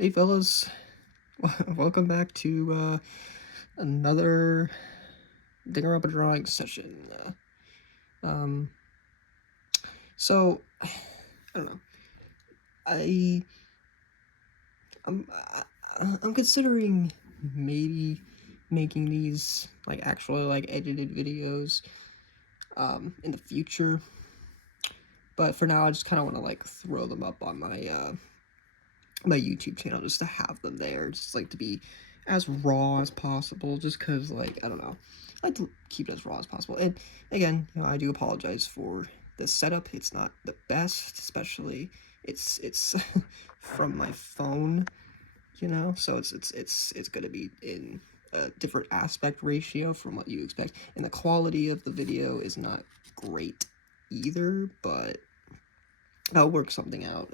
Hey fellas, welcome back to another Danganronpa drawing session. Um, so I don't know. I I'm I'm considering maybe making these like actually like edited videos in the future, but for now I just kind of want to like throw them up on my YouTube channel just to have them there, just like to be as raw as possible, just because, like, I don't know, I like to keep it as raw as possible. And again, I do apologize for the setup. It's not the best, especially it's from my phone, so it's gonna be in a different aspect ratio from what you expect, and the quality of the video is not great either, but I'll work something out.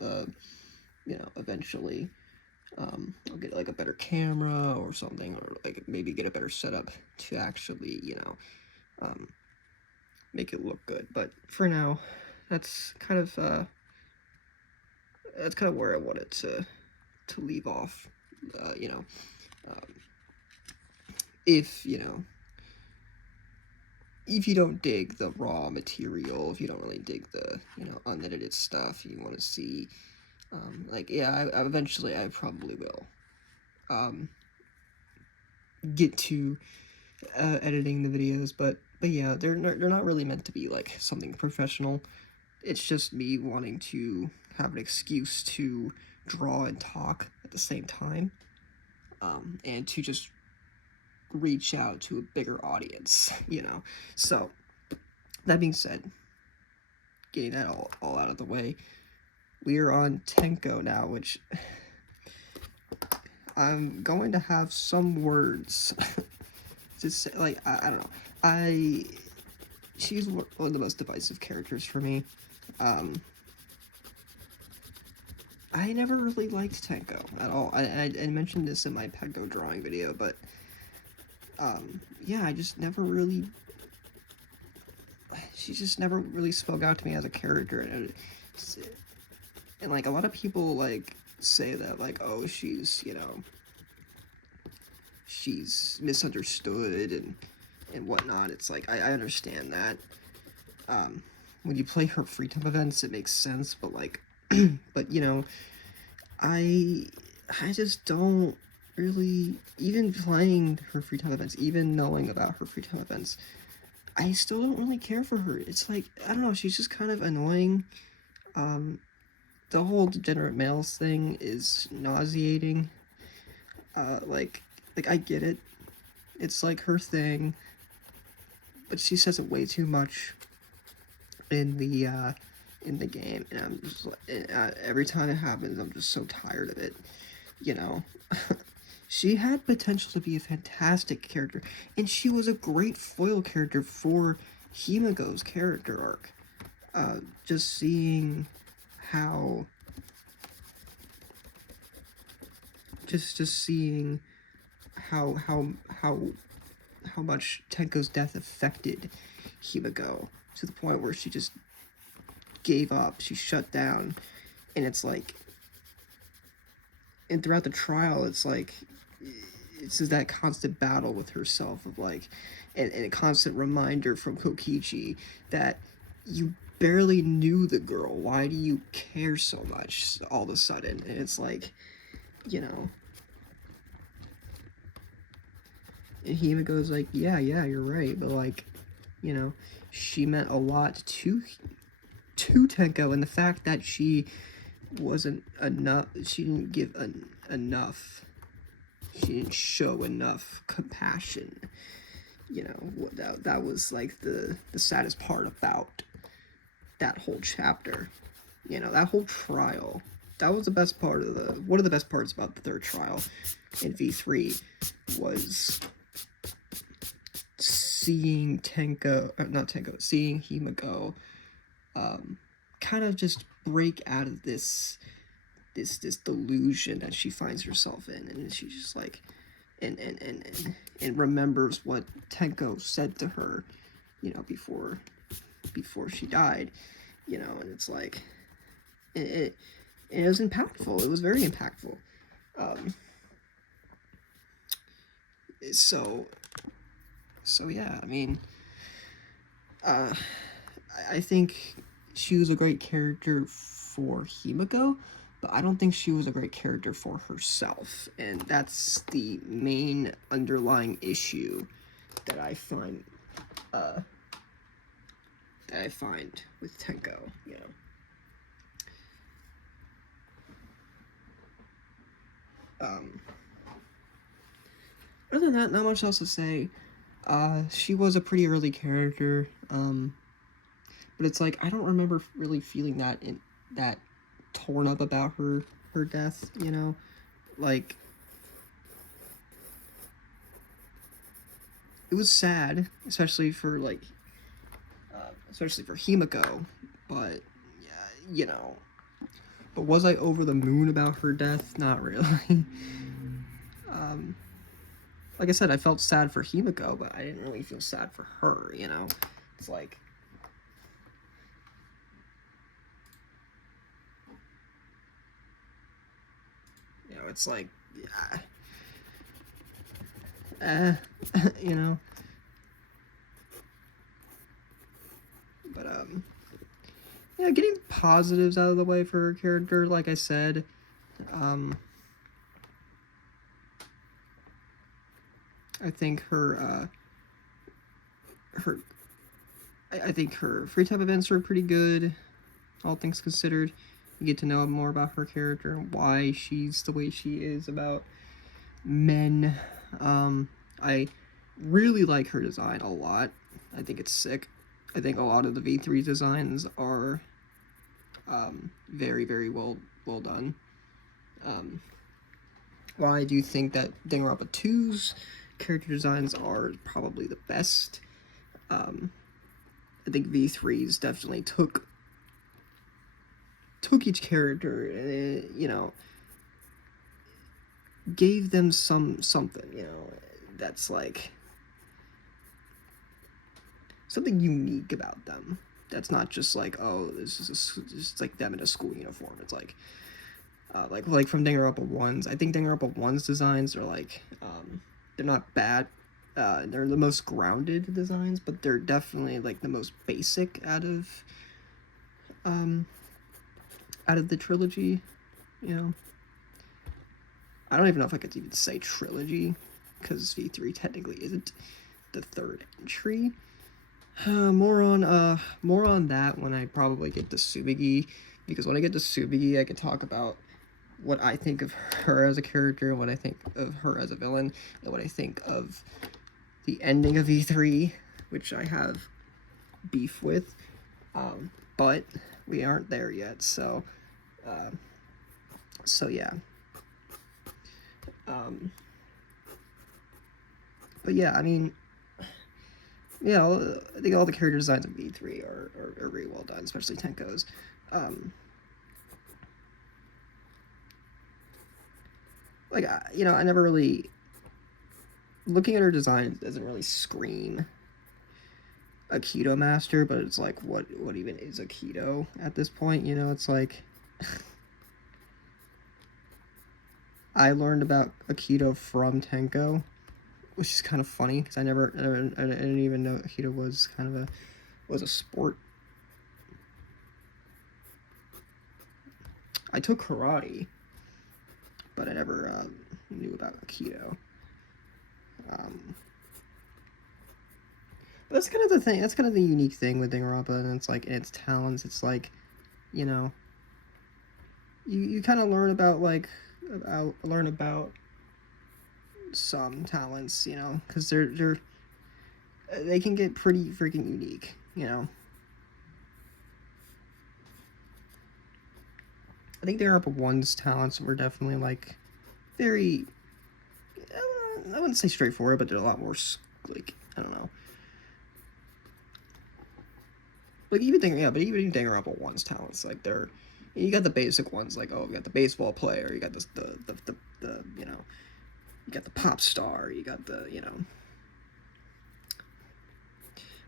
Eventually. I'll get like a better camera or something, or like maybe get a better setup to actually, make it look good. But for now, that's kind of uh, that's kind of where I wanted to leave off. Uh, you know, um, if if you don't dig the raw material, if you don't really dig the unedited stuff, you want to see, eventually I probably will get to editing the videos, but yeah, they're not really meant to be like something professional. It's just me wanting to have an excuse to draw and talk at the same time, and to just reach out to a bigger audience, So that being said, getting that all out of the way, we are on Tenko now, which I'm going to have some words to say. Like, I don't know. She's one of the most divisive characters for me. I never really liked Tenko at all. I mentioned this in my Peggo drawing video, but yeah, I just never really. She just never really spoke out to me as a character, and like a lot of people like say that like, oh, she's misunderstood and whatnot. It's like I understand that. When you play her free time events, it makes sense, but like, but I I just don't really, even playing her free time events, even knowing about her free time events, I still don't really care for her. It's like, I don't know, she's just kind of annoying. The whole degenerate males thing is nauseating. Like I get it. It's like her thing, but she says it way too much in the game, and I'm just every time it happens, I'm just so tired of it. You know, she had potential to be a fantastic character, and she was a great foil character for Himago's character arc. Just seeing how, just seeing how how how how much Tenko's death affected Himago to the point where she just gave up, she shut down, and it's like, and throughout the trial, it's like, it's just that constant battle with herself of like, and a constant reminder from Kokichi that you barely knew the girl. Why do you care so much all of a sudden? And it's like, you know, and Hima goes like, yeah, you're right, but like, she meant a lot to Tenko, and the fact that she wasn't enough, she didn't give enough, she didn't show enough compassion. That was like the saddest part about that whole chapter. That whole trial. That was the best part of one of the best parts about the third trial in V3 was seeing seeing Himago kind of just break out of this delusion that she finds herself in, and she's just like, and remembers what Tenko said to her, before she died, and it's like, it was impactful. It was very impactful. Um, so yeah, I mean, uh, I think she was a great character for Himiko, but I don't think she was a great character for herself, and that's the main underlying issue that I find with Tenko. You know. Other than that, not much else to say. She was a pretty early character, but it's like I don't remember really feeling that torn up about her death. You know, like it was sad, especially for Himiko, but yeah, you know. But was I over the moon about her death? Not really. Like I said, I felt sad for Himiko, but I didn't really feel sad for her, you know? It's like... You know, it's like... Yeah, you know? But, yeah, getting positives out of the way for her character, like I said, I think I think her free time events are pretty good, all things considered. You get to know more about her character and why she's the way she is about men. I really like her design a lot. I think it's sick. I think a lot of the V3 designs are very, very well done. While I do think that Danganronpa 2's character designs are probably the best, I think V3's definitely took each character and you know, gave them something, you know, that's like something unique about them. That's not just like, oh, this is just like them in a school uniform. It's like from Danganronpa 1's. I think Danganronpa 1's designs are like, they're not bad. They're the most grounded designs, but they're definitely like the most basic out of the trilogy, you know. I don't even know if I could even say trilogy, because V3 technically isn't the third entry. More on that when I probably get to Tsubigi, because when I get to Tsubigi, I can talk about what I think of her as a character, what I think of her as a villain, and what I think of the ending of V3, which I have beef with. But we aren't there yet, so yeah. But yeah, I mean, yeah, I think all the character designs of V3 are very well done, especially Tenko's. Like, you know, I never really... Looking at her design doesn't really scream Aikido master, but it's like, what even is Aikido at this point? You know, it's like... I learned about Aikido from Tenko, which is kind of funny, because I didn't even know Aikido was kind of was a sport. I took karate, but I never knew about Aikido. But that's kind of the thing. That's kind of the unique thing with Danganronpa, and it's like, in its talents, it's like, you know, you kind of learn about some talents, you know, because they can get pretty freaking unique, you know. I think Danganronpa 1's talents were definitely like very, I wouldn't say straightforward, but they're a lot more like, I don't know. Like even Danganronpa 1's talents, like you got the basic ones, like, oh, you got the baseball player, you got the you know, you got the pop star, you got the, you know.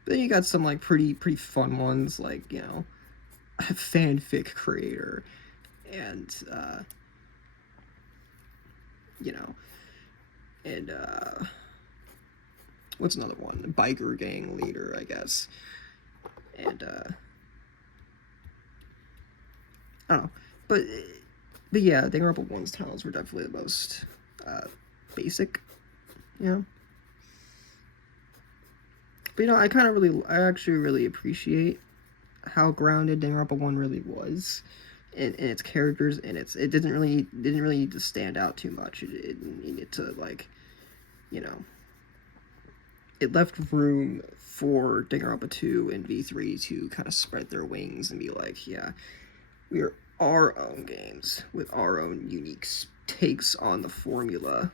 But then you got some like pretty fun ones, like, you know, fanfic creator, and you know, and what's another one? Biker gang leader, I guess. And I don't know, but yeah, Danganronpa 1's talents were definitely the most basic, you know. But I actually really appreciate how grounded Danganronpa 1 really was in its characters, and it didn't really need to stand out too much. It needed to, like, you know, it left room for Danganronpa 2 and V3 to kind of spread their wings and be like, yeah, we are our own games with our own unique takes on the formula,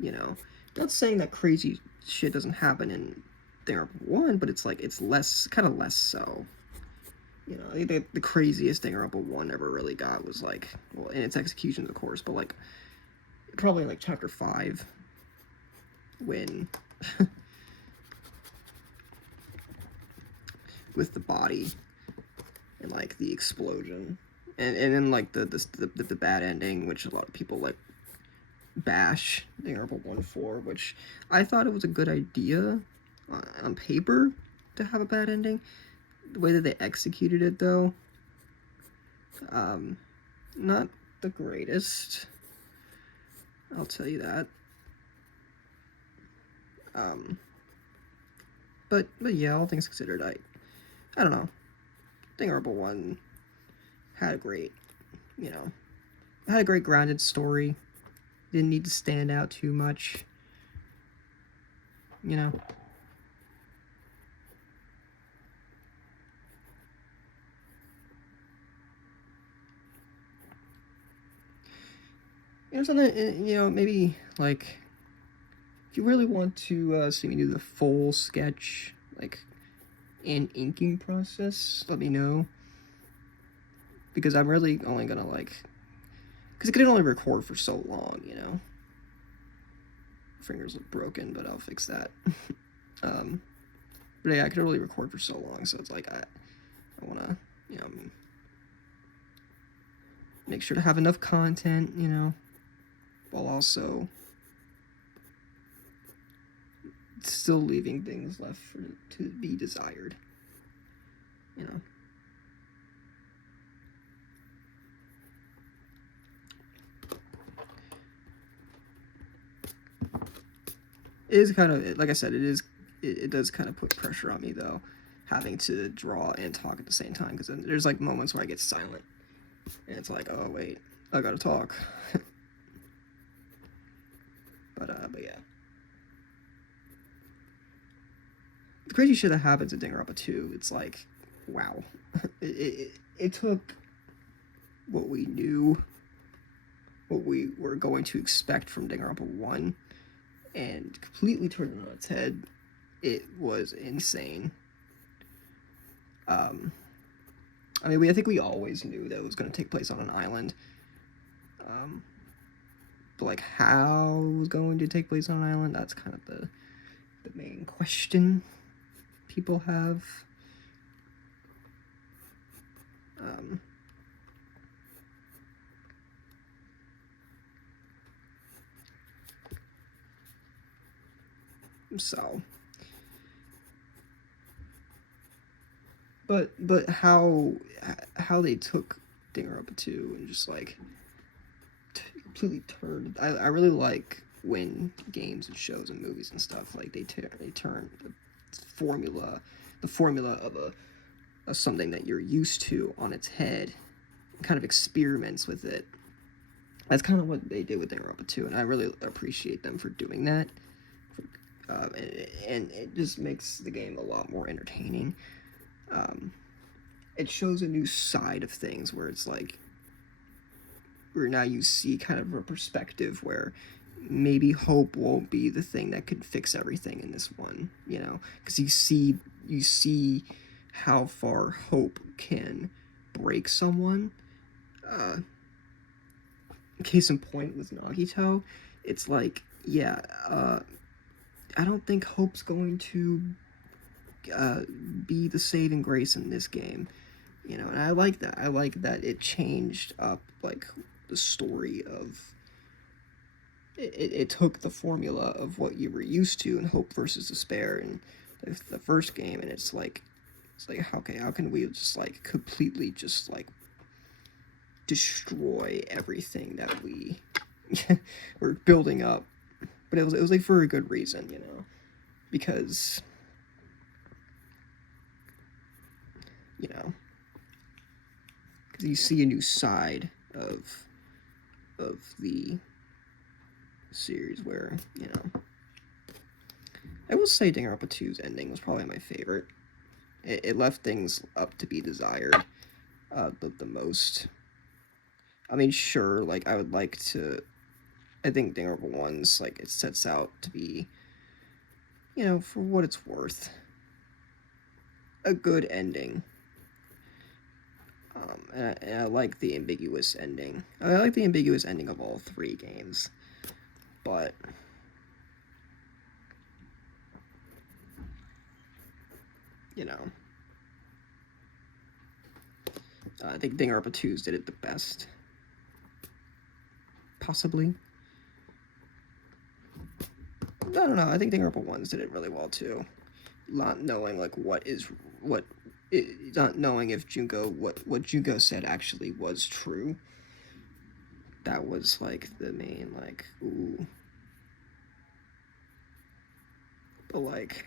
you know. Not saying that crazy shit doesn't happen in Danganronpa 1, but it's like, it's kind of less so. You know, the craziest Danganronpa 1 ever really got was, like, well, in its executions, of course, but, like, probably, like, chapter 5, when with the body and, like, the explosion, and then, like, the bad ending, which a lot of people, like, bash Danganronpa 1 for, which I thought it was a good idea on paper to have a bad ending. The way that they executed it, though, not the greatest, I'll tell you that. But yeah, all things considered, I don't know. Danganronpa 1 had a great, you know, had a great grounded story. Didn't need to stand out too much, you know. You know, something, you know, maybe, like, if you really want to see me do the full sketch, like, and inking process, let me know. Because I'm really only gonna, like, because it can only record for so long, you know. Fingers look broken, but I'll fix that. But yeah, I can only record for so long, so it's like I want to, you know, make sure to have enough content, you know, while also still leaving things left to be desired, you know. It is kind of, like I said, it does kind of put pressure on me, though, having to draw and talk at the same time, because there's, like, moments where I get silent, and it's like, oh, wait, I gotta talk. But yeah. The crazy shit that happens in Danganronpa 2, it's like, wow. It took what we knew, what we were going to expect from Danganronpa 1, and completely turned it on its head. It was insane. I mean, I think we always knew that it was going to take place on an island. But, like, how it was going to take place on an island, that's kind of the main question people have. So, but how they took Danganronpa 2 and just, like, completely turned. I really like when games and shows and movies and stuff, like, they turn the formula of something that you're used to on its head, and kind of experiments with it. That's kind of what they did with Danganronpa 2, and I really appreciate them for doing that. And it just makes the game a lot more entertaining. It shows a new side of things where it's like, where now you see kind of a perspective where maybe hope won't be the thing that could fix everything in this one, you know, because you see how far hope can break someone. Case in point with Nagito, it's like, yeah, I don't think hope's going to be the saving grace in this game, you know, and I like that. I like that it changed up, like, the story of it took the formula of what you were used to in Hope versus Despair and the first game, and it's like okay, how can we just like completely just like destroy everything that we were building up? But it was like for a good reason, you know, because you know, because you see a new side of the series where, you know, I will say Danganronpa 2's ending was probably my favorite. It left things up to be desired the most. I mean, sure, like, I would like to... I think Danganronpa 1's, like, it sets out to be, you know, for what it's worth, a good ending. And I like the ambiguous ending. I like the ambiguous ending of all 3 games. But... you know... I think Danganronpa 2's did it the best. Possibly. I don't know, I think Danganronpa 1's did it really well, too. Not knowing, like, not knowing if what Junko said actually was true. That was, like, the main, like, ooh. But, like,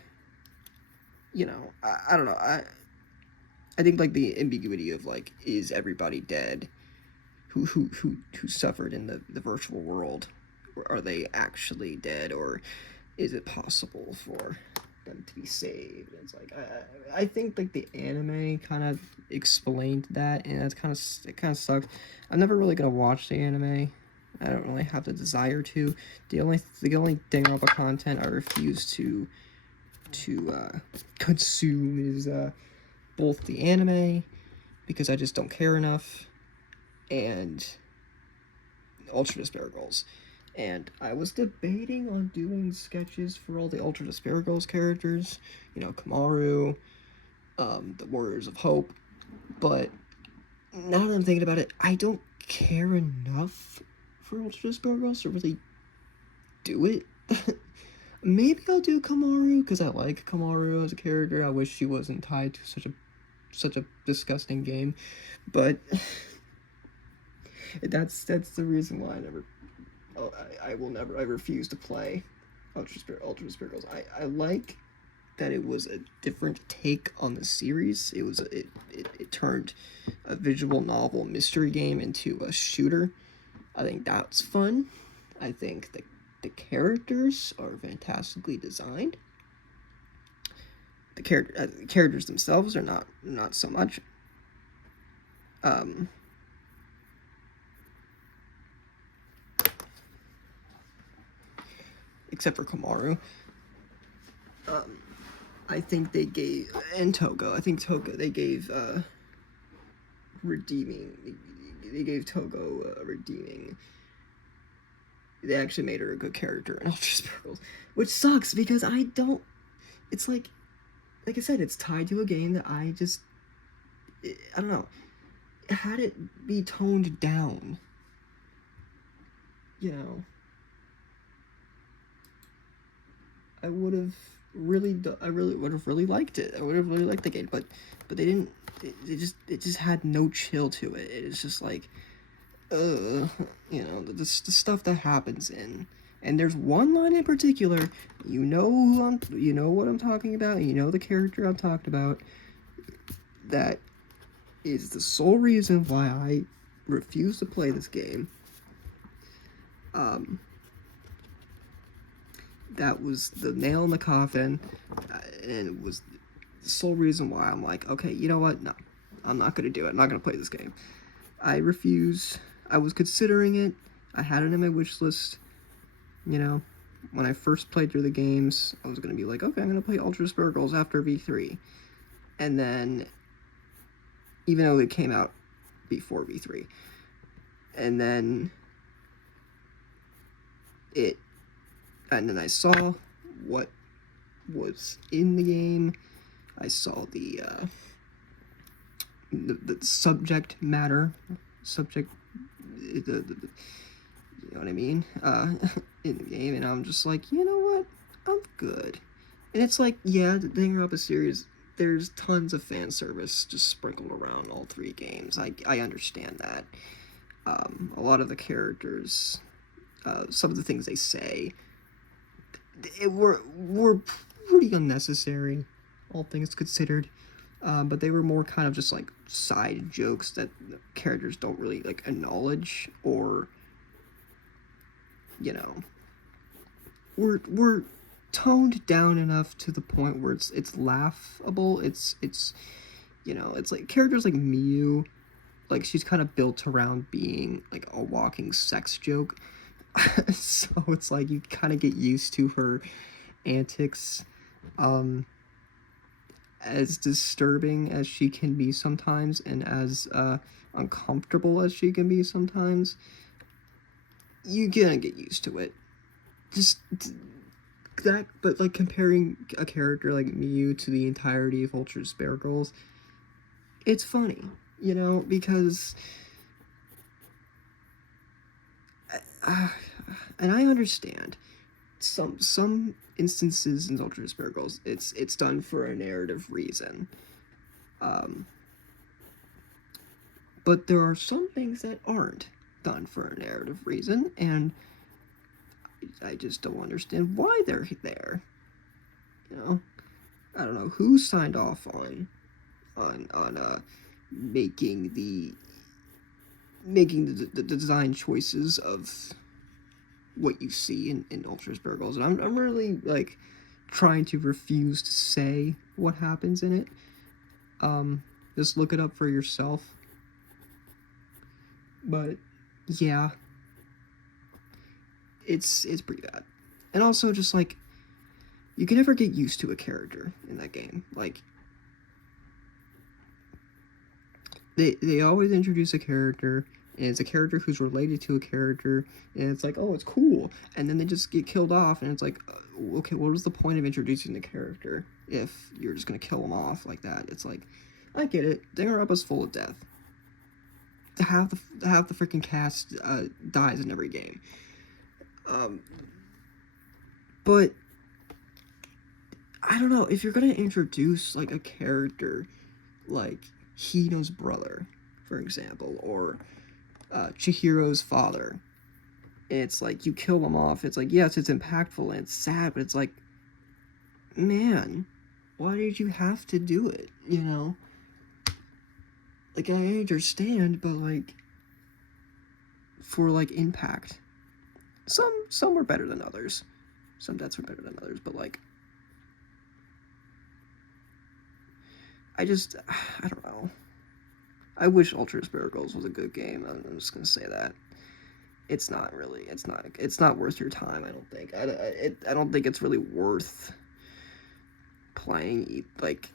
you know, I don't know, I think, like, the ambiguity of, like, is everybody dead who suffered in the virtual world? Or are they actually dead, or is it possible for them to be saved? It's like, I think, like, the anime kind of explained that, and it kind of sucked. I'm never really gonna watch the anime. I don't really have the desire to. The only Danganronpa content I refuse to consume is both the anime, because I just don't care enough, and Ultra Despair Girls. And I was debating on doing sketches for all the Ultra Despair Girls characters, you know, Kamaru, the Warriors of Hope, but now that I'm thinking about it, I don't care enough for Ultra Despair Girls to really do it. Maybe I'll do Kamaru, because I like Kamaru as a character. I wish she wasn't tied to such a disgusting game, but that's the reason why I refuse to play Ultra Despair Girls. I like that it was a different take on the series. It turned a visual novel mystery game into a shooter. I think that's fun. I think the characters are fantastically designed. The characters themselves are not so much. Except for Kamaru. I think they gave, and Togo, they gave redeeming, they gave Togo redeeming. They actually made her a good character in Ultra Sparkles, which sucks because I don't, it's like I said, it's tied to a game that I don't know, had it be toned down, you know, I would have really liked it. I would have really liked the game, but they didn't. It just had no chill to it. It's just like, you know, the stuff that happens in. And there's one line in particular. You know what I'm talking about. You know the character I'm talking about. That is the sole reason why I refuse to play this game. That was the nail in the coffin, and it was the sole reason why I'm like, okay, you know what? No, I'm not gonna do it. I'm not gonna play this game. I refuse. I was considering it. I had it in my wish list. You know, when I first played through the games, I was gonna be like, okay, I'm gonna play Ultra Despair Girls after V3, and then, even though it came out before V3, and then then I saw what was in the game. I saw the subject matter, the you know what I mean, in the game, and I'm just like, you know what, I'm good. And it's like, yeah, the Danganronpa series, there's tons of fan service just sprinkled around all 3 games. I understand that. A lot of the characters, some of the things they say, were pretty unnecessary, all things considered. But they were more kind of just like side jokes that the characters don't really like acknowledge, or you know, were toned down enough to the point where it's laughable. It's you know, it's like characters like Miyu, like she's kind of built around being like a walking sex joke. So it's like you kind of get used to her antics, as disturbing as she can be sometimes, and as uncomfortable as she can be sometimes. You're gonna get used to it. Just that, but like comparing a character like Miyu to the entirety of Ultra Spare Girls, it's funny, you know, because and I understand some instances in Ultra Spare Girls, it's done for a narrative reason, but there are some things that aren't done for a narrative reason, and I just don't understand why they're there. You know, I don't know who signed off on making the design choices of what you see in Ultra Spare Girls, and I'm really like trying to refuse to say what happens in it. Just look it up for yourself. But yeah, it's pretty bad. And also just like, you can never get used to a character in that game. Like, they always introduce a character, and it's a character who's related to a character, and it's like, oh, it's cool, and then they just get killed off, and it's like, okay, what was the point of introducing the character if you're just gonna kill them off like that? It's like, I get it, Danganronpa's full of death. Half the freaking cast dies in every game. But I don't know, if you're gonna introduce like a character like Hino's brother, for example, or Chihiro's father, it's like you kill them off. It's like, yes, it's impactful and it's sad, but it's like, man, why did you have to do it? You know, like, I understand, but like, for like impact, some were better than others. Some deaths were better than others, but like, I don't know. I wish Ultra Spare Girls was a good game. I'm just gonna say that. It's not really. It's not worth your time. I don't think. I don't think it's really worth playing. Like,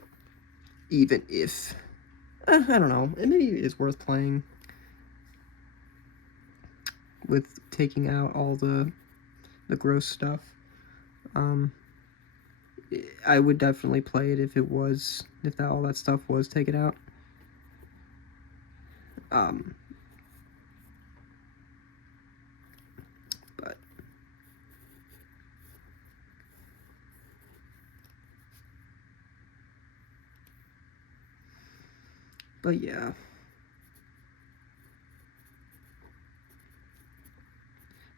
even if, I don't know. Maybe it is worth playing with taking out all the gross stuff. I would definitely play it if all that stuff was taken out. But yeah.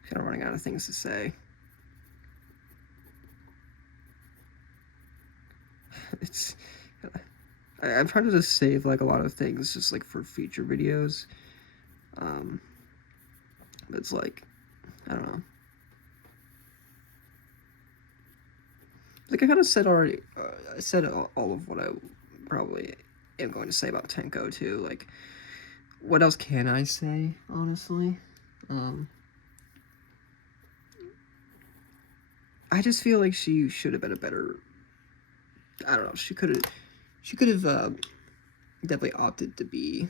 Kind of running out of things to say. It's, I'm trying to just save like a lot of things just like for future videos. But it's like, I don't know. Like, I kind of said already, I said all of what I probably am going to say about Tenko too. Like, what else can I say, honestly? I just feel like she should have been a better, I don't know, she could have definitely opted to be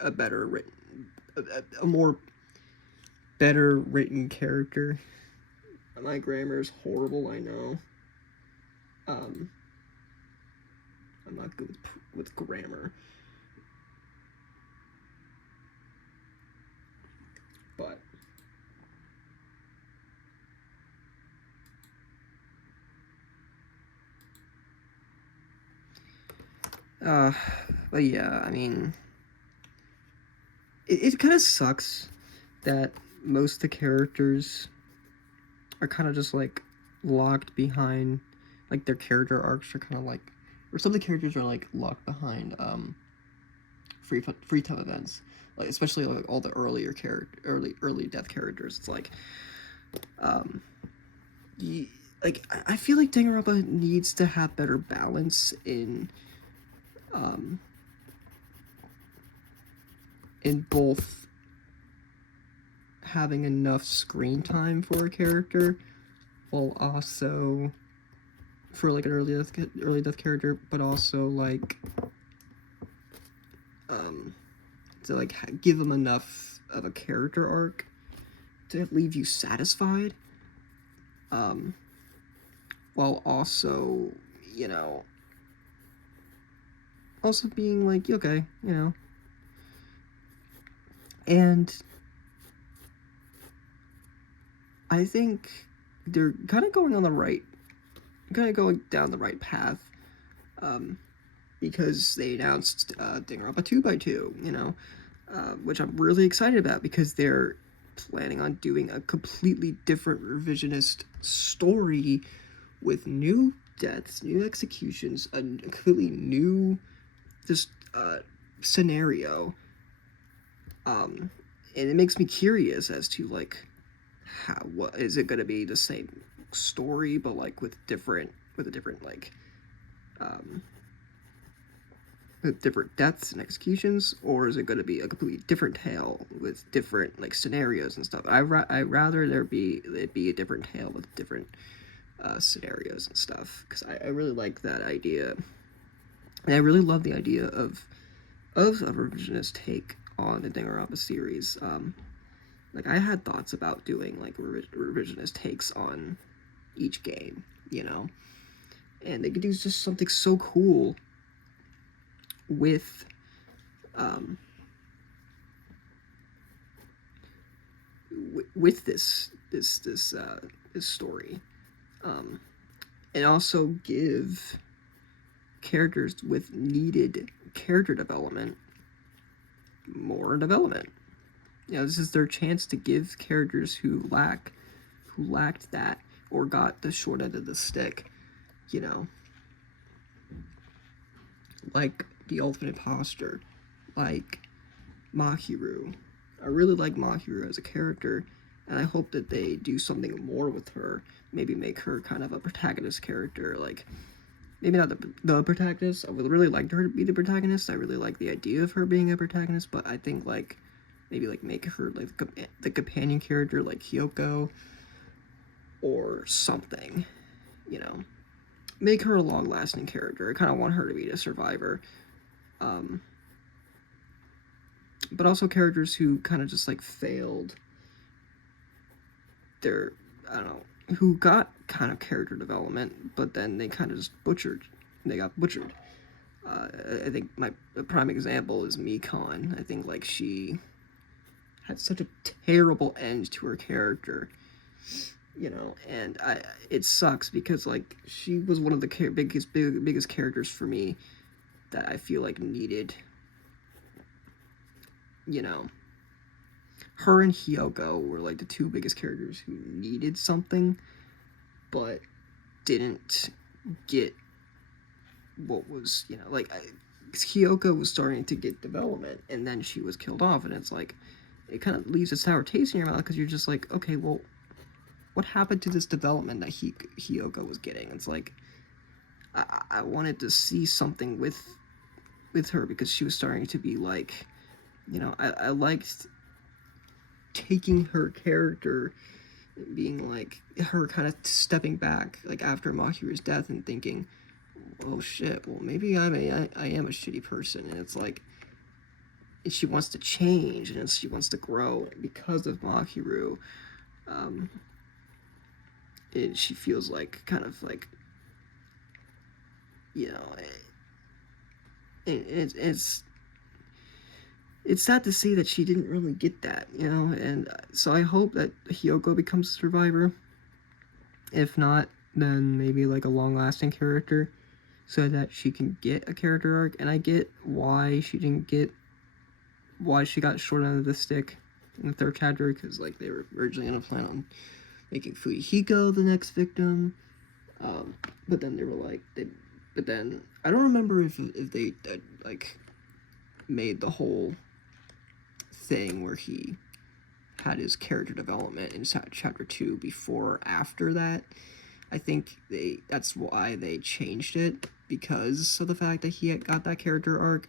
a better written, a more better written character. My grammar is horrible, I know. I'm not good with grammar. But Uh, but yeah, I mean, it kind of sucks that most of the characters are kind of just like locked behind, like their character arcs are kind of like, or some of the characters are like locked behind free time events, like especially like all the early death characters. It's like um, like I feel like Danganronpa needs to have better balance um in both having enough screen time for a character while also for like an early death character, but also like um to like give them enough of a character arc to leave you satisfied, um while also, you know, also being like okay, you know. And I think they're kind of going on the right, kind of going down the right path, um, because they announced Danganronpa 2x2, you know, which I'm really excited about because they're planning on doing a completely different revisionist story with new deaths, new executions, a completely new just scenario. And it makes me curious as to like how, what is it going to be, the same story but like with a different like um with different deaths and executions, or is it going to be a completely different tale with different like scenarios and stuff? I rather it be a different tale with different scenarios and stuff, because I really like that idea, and I really love the idea of a revisionist take on the Danganronpa series. Like I had thoughts about doing like revisionist takes on each game, you know, and they could do just something so cool with um, with this story, um, and also give characters with needed character development more development. You know, this is their chance to give characters who lacked that or got the short end of the stick, you know, like the Ultimate Imposter, like Mahiru. I really like Mahiru as a character, and I hope that they do something more with her. Maybe make her kind of a protagonist character, like maybe not the protagonist. I would really like her to be the protagonist. I really like the idea of her being a protagonist, but I think like maybe like make her like the companion character like Hyoko or something, you know. Make her a long-lasting character. I kind of want her to be a survivor. Um, but also characters who kind of just like failed their, I don't know, who got kind of character development, but then they kind of just they got butchered. I think my prime example is Mikon. I think like she had such a terrible end to her character, you know, and it sucks because like she was one of the biggest characters for me that I feel like needed, you know, her and Hyoko were like the two biggest characters who needed something but didn't get what was, you know, like Hyoko was starting to get development and then she was killed off, and it's like it kind of leaves a sour taste in your mouth because you're just like, okay, well, what happened to this development that Hyoko was getting? It's like I wanted to see something with her because she was starting to be like, you know, I liked taking her character, being like her kind of stepping back like after Mahiru's death and thinking, oh shit, well maybe I am a shitty person, and it's like she wants to change and she wants to grow because of Mahiru. Um, and she feels like kind of like, you know, it's sad to see that she didn't really get that, you know, and so I hope that Hyoko becomes a survivor. If not, then maybe like a long-lasting character. so that she can get a character arc, and I get why she got short end of the stick in the 3rd chapter, because like they were originally gonna plan on making Fuyuhiko the next victim, but then they were like but then I don't remember if they like made the whole thing where he had his character development in chapter 2 before or after that. I think that's why they changed it, because of the fact that he had got that character arc,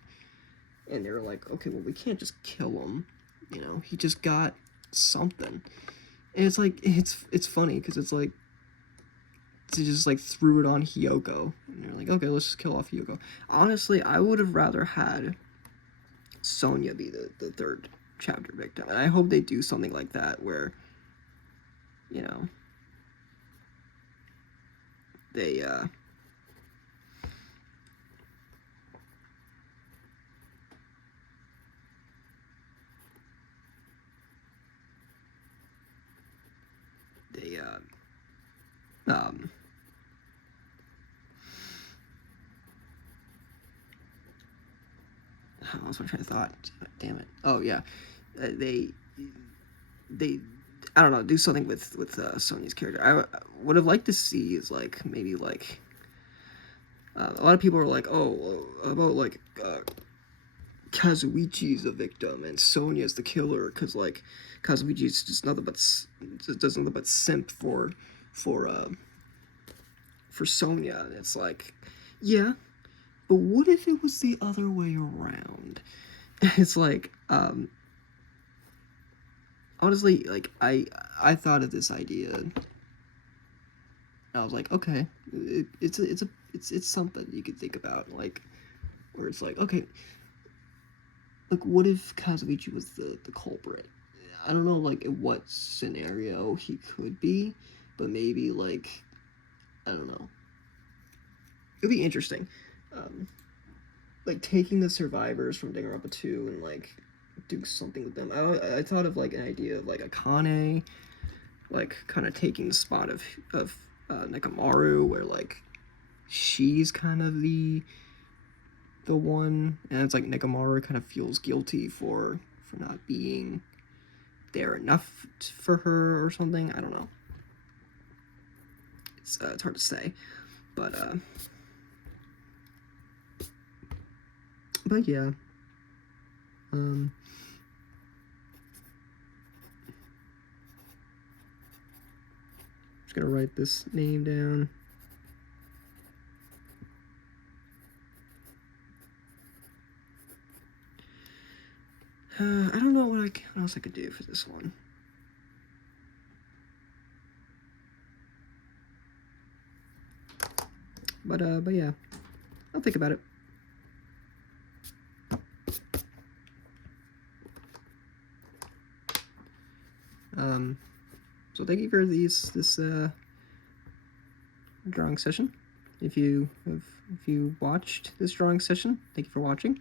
and they were like, okay, well, we can't just kill him, you know, he just got something. And it's like, it's funny, because it's like, they just like threw it on Hyoko, and they're like, okay, let's just kill off Hyoko. Honestly, I would have rather had Sonya be the 3rd chapter victim, and I hope they do something like that where, you know, they I was trying to thought. Damn it. Oh yeah, they I don't know, do something with Sonya's character. I would have liked to see is like maybe like a lot of people are like, oh, about like Kazuichi's a victim and Sonya's the killer, because like Kazuichi's just nothing but does nothing but simp for Sonya. And it's like, yeah, but what if it was the other way around? It's like, honestly, like I thought of this idea, and I was like, okay, it's something you could think about, like, where it's like, okay, like, what if Kazuichi was the culprit? I don't know, like, in what scenario he could be, but maybe, like, I don't know. It'd be interesting. Like, taking the survivors from Danganronpa 2 and, like, do something with them. I thought of, like, an idea of, like, Akane, like, kind of taking the spot of Nekomaru, where, like, she's kind of the one, and it's like Nekomaru kind of feels guilty for not being there enough for her or something. I don't know. It's hard to say, but yeah. Just gonna write this name down. I don't know what else I could do for this one. But yeah, I'll think about it. So thank you for this drawing session. If you watched this drawing session, thank you for watching.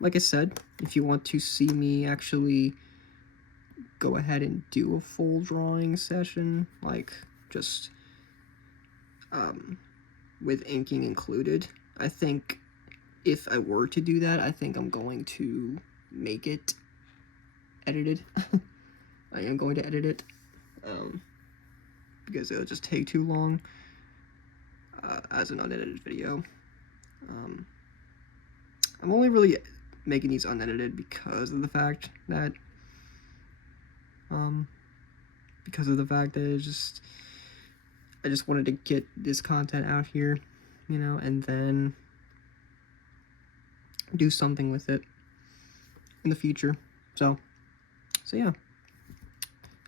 Like I said, if you want to see me actually go ahead and do a full drawing session, like just with inking included, I think if I were to do that, I think I'm going to make it edited. I am going to edit it, because it'll just take too long as an unedited video. I'm only really making these unedited because of the fact that I just wanted to get this content out here, you know, and then do something with it in the future. So yeah.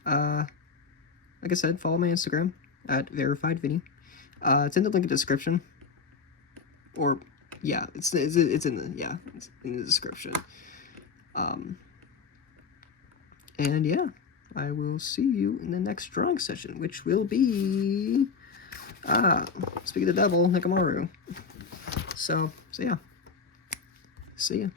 Like I said, follow my Instagram at verifiedvinny. It's in the link in the description. Or yeah, it's in the description. And yeah, I will see you in the next drawing session, which will be Speak of the Devil, Nekomaru. So yeah. See ya.